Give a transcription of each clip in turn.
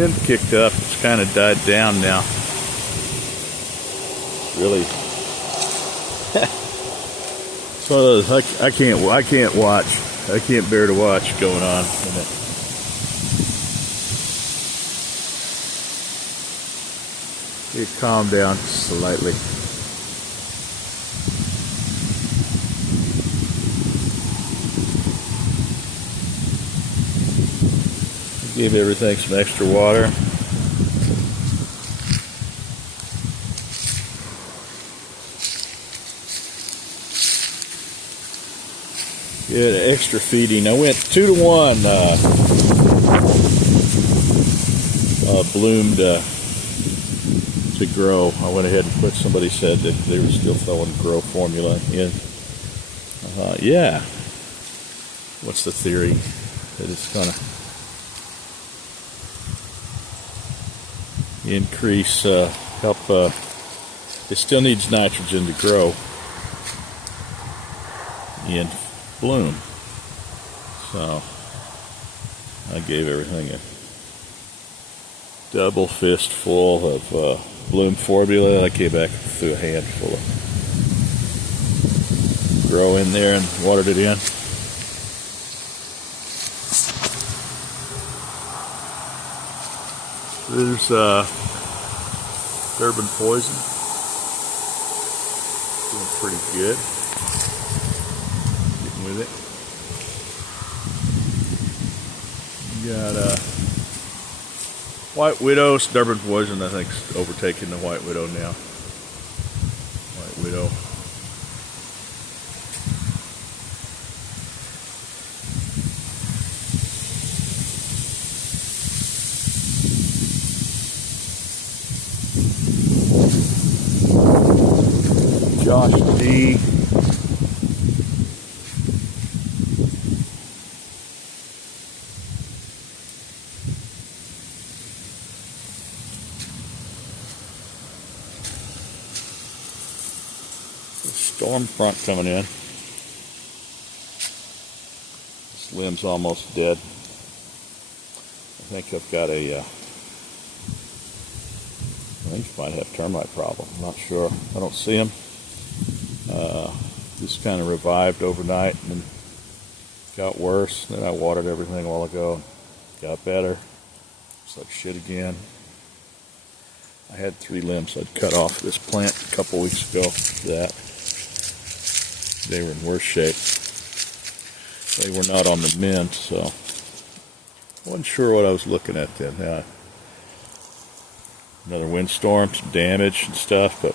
wind kicked up. It's kind of died down now. Really, it's one of those I can't watch. I can't bear to watch going on. It calmed down slightly. Give everything some extra water. Good extra feeding. I went 2-to-1 bloomed to grow. I went ahead and put, somebody said that they were still throwing grow formula in. Yeah. What's the theory? That it's gonna increase, help, it still needs nitrogen to grow and bloom. So I gave everything a double fistful of bloom formula. I came back and threw a handful of grow in there and watered it in. There's Durban poison. Doing pretty good. Getting with it. You got white widow. Durban poison, I think, is overtaking the white widow now. White widow. Josh D. Storm front coming in. This limb's almost dead. I think I've got a I think you might have termite problem. I'm not sure. I don't see them. Just kind of revived overnight and then got worse. Then I watered everything a while ago. Got better. It's like shit again. I had 3 limbs I'd cut off this plant a couple weeks ago. That they were in worse shape. They were not on the mend, so I wasn't sure what I was looking at then. Another windstorm, some damage and stuff, but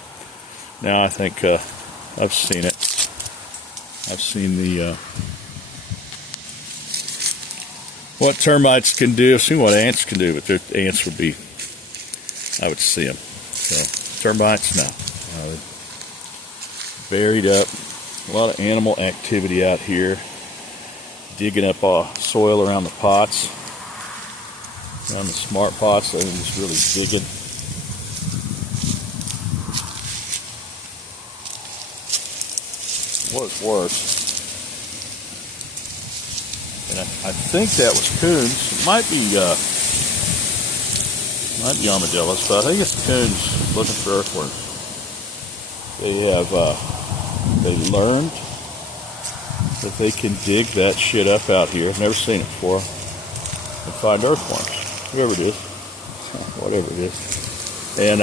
now I think I've seen it. I've seen the what termites can do. I've seen what ants can do, but ants would be, I would see them. So termites, no. Buried up. A lot of animal activity out here. Digging up soil around the pots. Around the smart pots, they're just really digging. Was worse. And I think that was coons. It might be armadillos, but I think it's coons looking for earthworms. They have they learned that they can dig that shit up out here. I've never seen it before. And find earthworms, whoever it is, whatever it is, and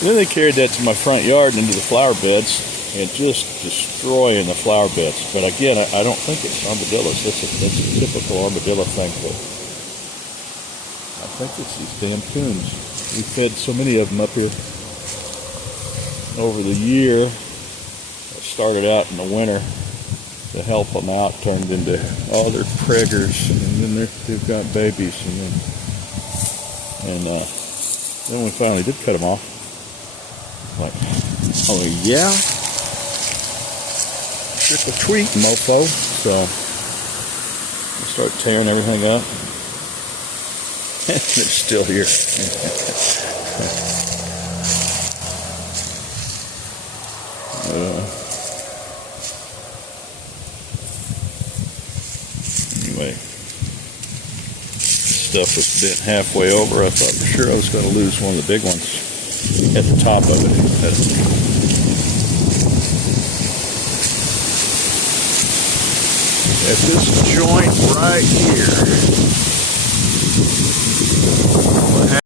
then they carried that to my front yard and into the flower beds and just destroying the flower beds. But again, I don't think it's armadillos. That's a typical armadillo thing. But I think it's these damn coons. We fed so many of them up here over the year. It started out in the winter to help them out, turned into all their preggers, and then they've got babies, and then we finally did cut them off. Like, oh yeah, trick or treat, mofo. So I start tearing everything up, and it's still here. Anyway, stuff was bent halfway over. I thought for sure I was going to lose one of the big ones at the top of it. At this joint right here.